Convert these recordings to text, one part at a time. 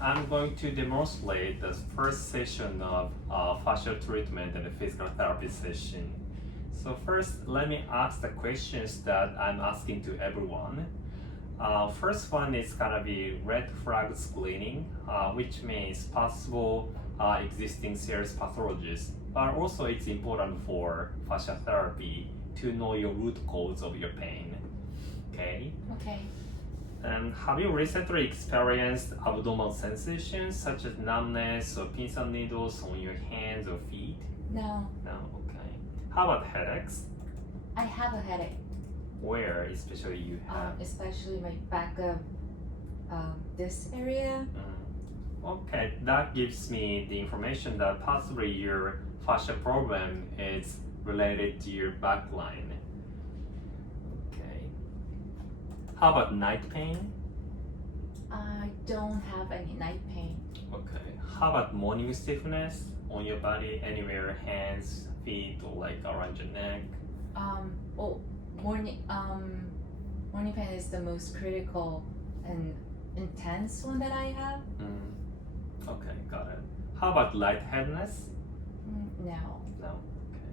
I'm going to demonstrate the first session of fascial treatment and the physical therapy session. So first, let me ask the questions that I'm asking to everyone. First one is gonna be red flag screening, which means possible existing serious pathologies. But also it's important for fascial therapy to know your root cause of your pain. Okay? Okay. And have you recently experienced abdominal sensations such as numbness or pins and needles on your hands or feet? No, No, okay. How about headaches? I have a headache, Where especially you have? especially my back of this area. Okay, that gives me the information that possibly your fascia problem is related to your back line. Okay. How about night pain? I don't have any night pain. Okay. How about morning stiffness on your body, anywhere, hands, feet, or like around your neck? Well, morning pain is the most critical and intense one that I have. Okay, got it. How about lightheadedness? No. No. Okay.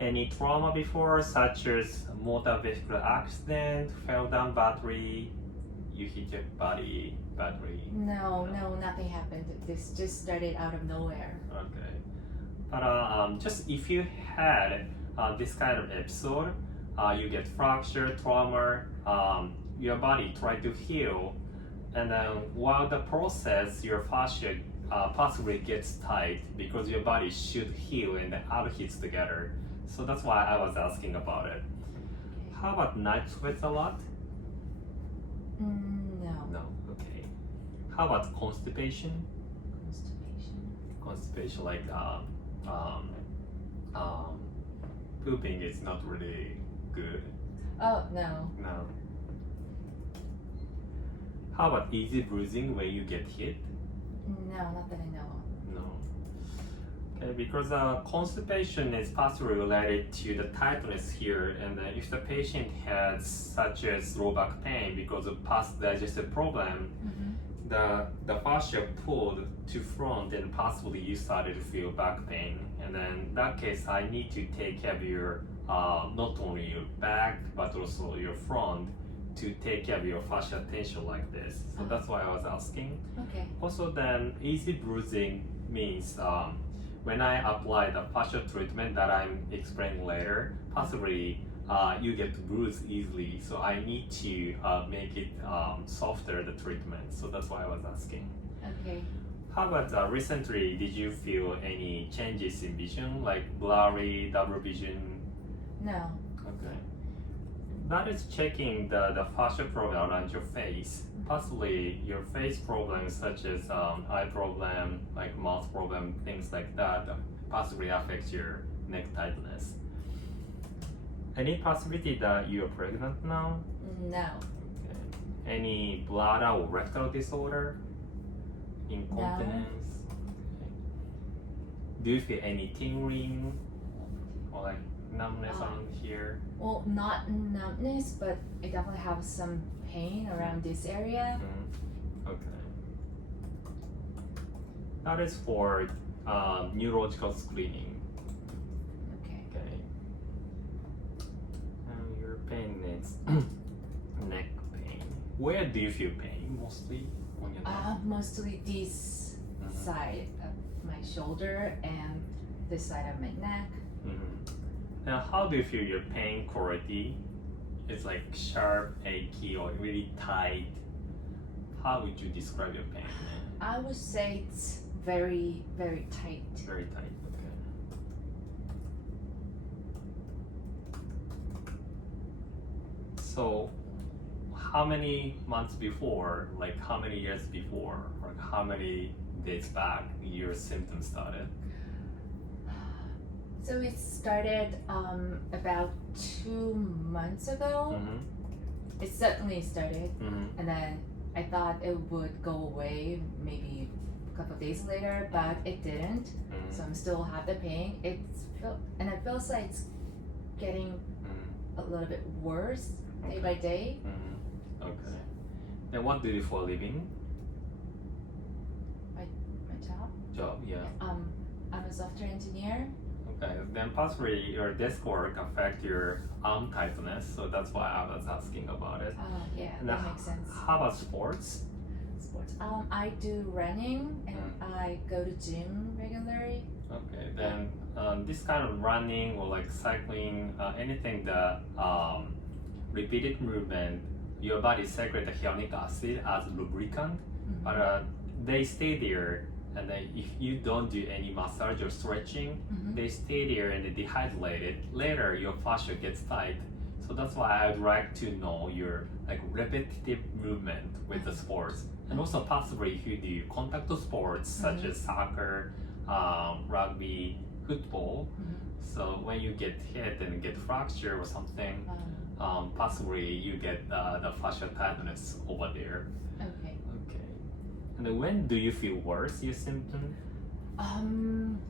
Any trauma before, such as motor vehicle accident, fell down battery, you hit your body, battery? No, nothing happened. This just started out of nowhere. Okay. But just if you had this kind of episode, you get fracture, trauma, your body try to heal, and then while the process, your fascia possibly gets tight because your body should heal and then all hits together. So that's why I was asking about it. How about night sweats a lot? No. No. Okay. How about constipation? Constipation, like pooping is not really good. Oh, no. No. How about easy bruising when you get hit? No, not that I know of. No. Okay, because constipation is possibly related to the tightness here, and if the patient has such as low back pain because of past digestive problem, the fascia pulled to front and possibly you started to feel back pain. And then in that case, I need to take care of your not only your back but also your front to take care of your fascial tension like this. So that's why I was asking. Okay. Also, then easy bruising means when I apply the fascial treatment that I'm explaining later, possibly you get bruised easily. So I need to make it softer, the treatment. So that's why I was asking. Okay. How about recently, did you feel any changes in vision, like blurry, double vision? No. Okay. That is checking the fascial problem around your face. Possibly your face problems such as eye problem, like mouth problem, things like that, possibly affect your neck tightness. Any possibility that you are pregnant now? No. Okay. Any bladder or rectal disorder? Incontinence? Okay. Do you feel any tingling or like numbness around here? Well, not numbness, but I definitely have some pain around this area. Okay. That is for neurological screening. Okay. Okay. And your pain is neck pain. Where do you feel pain mostly on your neck? Mostly this side of my shoulder and this side of my neck. Now, how do you feel your pain quality? It's like sharp, achy, or really tight. How would you describe your pain? I would say it's very, very tight. Very tight. Okay. So, how many months before, like how many years before, or how many days back your symptoms started? So it started about 2 months ago. It suddenly started, and then I thought it would go away maybe a couple of days later, but it didn't. So I'm still have the pain. It feels like it's getting a little bit worse day by day. Okay. And what do you do for a living? job? Yeah. I'm a software engineer. Okay. Then possibly your desk work affect your arm tightness, so that's why I was asking about it. Oh, yeah, And that makes sense. How about sports? Sports. I do running and I go to gym regularly. Okay. Then this kind of running or like cycling, anything that repeated movement, your body secretes hyaluronic acid as lubricant, but they stay there. And then if you don't do any massage or stretching, they stay there and they dehydrate it. Later, your fascia gets tight. So that's why I'd like to know your like repetitive movement with the sports, and also possibly if you do contact sports such as soccer, rugby, football. So when you get hit and get fracture or something, possibly you get the fascial tightness over there. Okay. Okay. And then when do you feel worse? Your symptom?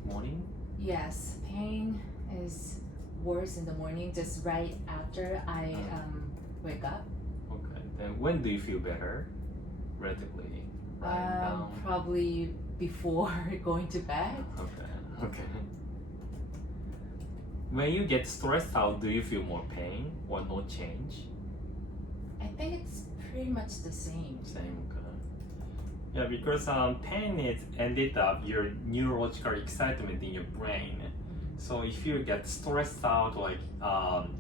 Morning. Yes, pain is worse in the morning, just right after I wake up. Okay. Then when do you feel better? Relatively. Lying down. Probably before going to bed. Okay. Okay. When you get stressed out, do you feel more pain or no change? I think it's pretty much the same. Same. Okay. Yeah, because pain is ended up your neurological excitement in your brain. So if you get stressed out, like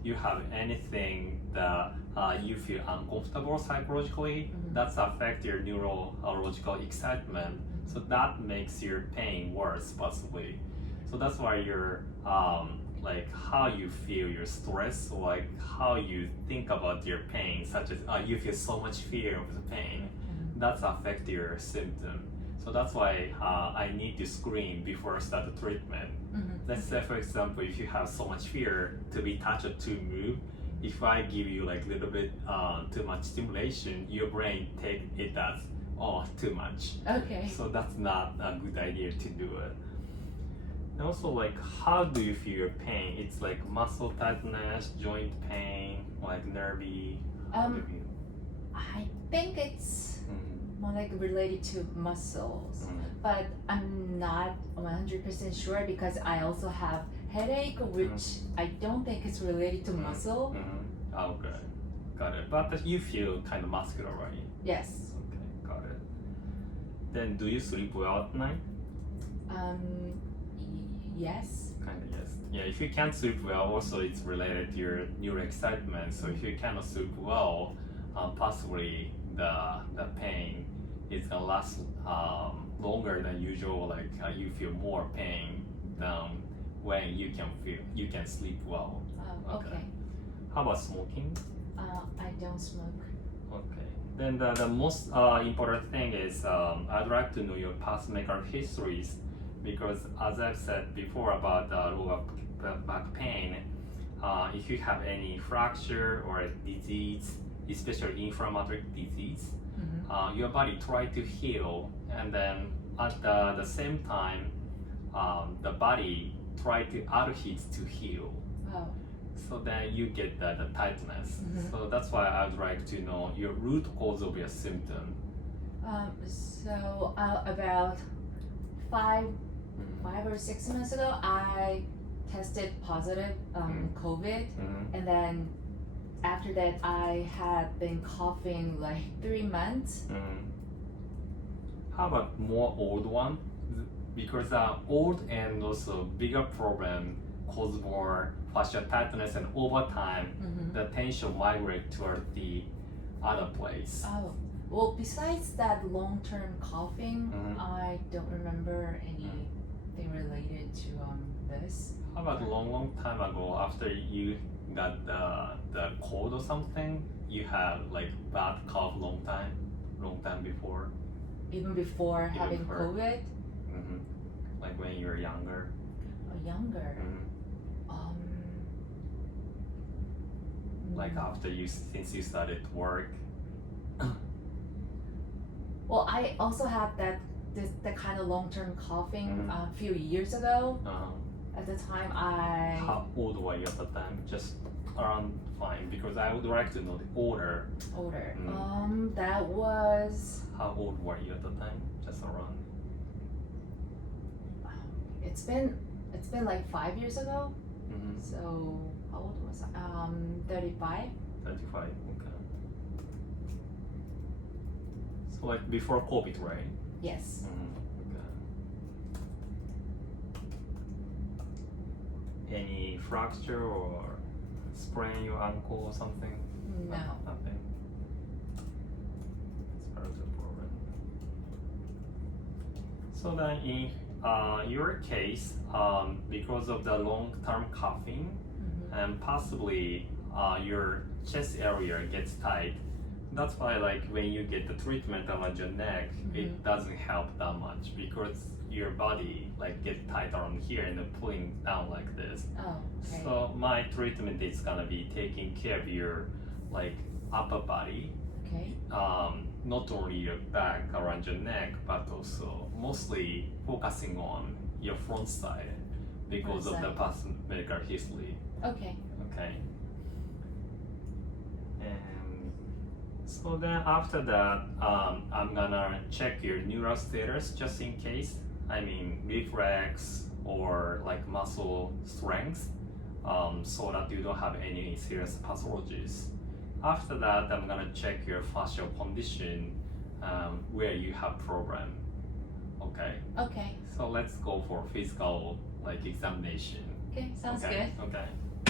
you have anything that you feel uncomfortable psychologically, that's affect your neurological excitement. So that makes your pain worse possibly. So that's why your like how you feel your stress, or like how you think about your pain, such as you feel so much fear of the pain, that's affect your symptom. So that's why I need to screen before I start the treatment. Let's say, for example, if you have so much fear to be touched or to move, if I give you like a little bit too much stimulation, your brain take it as too much. Okay. So that's not a good idea to do it. And also, like, how do you feel your pain? It's like muscle tightness, joint pain, like nervy. How do you feel? I think it's more like related to muscles, but I'm not 100% sure because I also have headache, which I don't think is related to muscle. Okay, got it. But you feel kind of muscular, right? Yes. Okay, got it. Then do you sleep well at night? Yes. Kind of, yes. Yeah, if you can't sleep well, also it's related to your neural excitement. So if you cannot sleep well, possibly the pain is gonna last longer than usual. Like you feel more pain than when you can sleep well. Okay. How about smoking? I don't smoke. Okay. Then the most important thing is I'd like to know your past medical histories, because as I've said before about lower back pain, if you have any fracture or a disease, especially inflammatory disease, your body try to heal, and then at the same time, the body try to adhere to heal. Oh. So then you get the tightness. So that's why I'd like to know your root cause of your symptom. So about five or 6 months ago, I tested positive COVID, and then after that, I had been coughing like 3 months. How about more old one? Because old and also bigger problem cause more fascial tightness, and over time, the tension migrate toward the other place. Oh, well, besides that long-term coughing, I don't remember anything related to this. How about a long time ago, after you got the cold or something, you had like bad cough long time before? Even before having before. COVID? Like when you were younger? Younger? Like after since you started work? Well, I also had that kind of long-term coughing a few years ago. At the time, How old were you at the time? Just around fine, because I would like to know the order. Older. That was. How old were you at the time? Just around. It's been like 5 years ago. Mm-hmm. So how old was I? 35. 35. Okay. So like before COVID, right? Yes. Okay. Any fracture or sprain your ankle or something? No. Nothing. That's part of the problem. So then in your case, because of the long-term coughing, and possibly your chest area gets tight. That's why, like, when you get the treatment around your neck, it doesn't help that much because your body like get tight around here and then pulling down like this. Oh, okay. So my treatment is gonna be taking care of your like upper body, Okay. not only your back around your neck, but also mostly focusing on your front side because Front of the side. past medical history. Okay. Okay. And so then after that, I'm gonna check your neural status just in case. I mean, reflex or like muscle strength, so that you don't have any serious pathologies. After that, I'm gonna check your fascial condition, where you have problem. Okay. Okay. So let's go for physical like examination. Okay. Sounds Okay. good. Okay.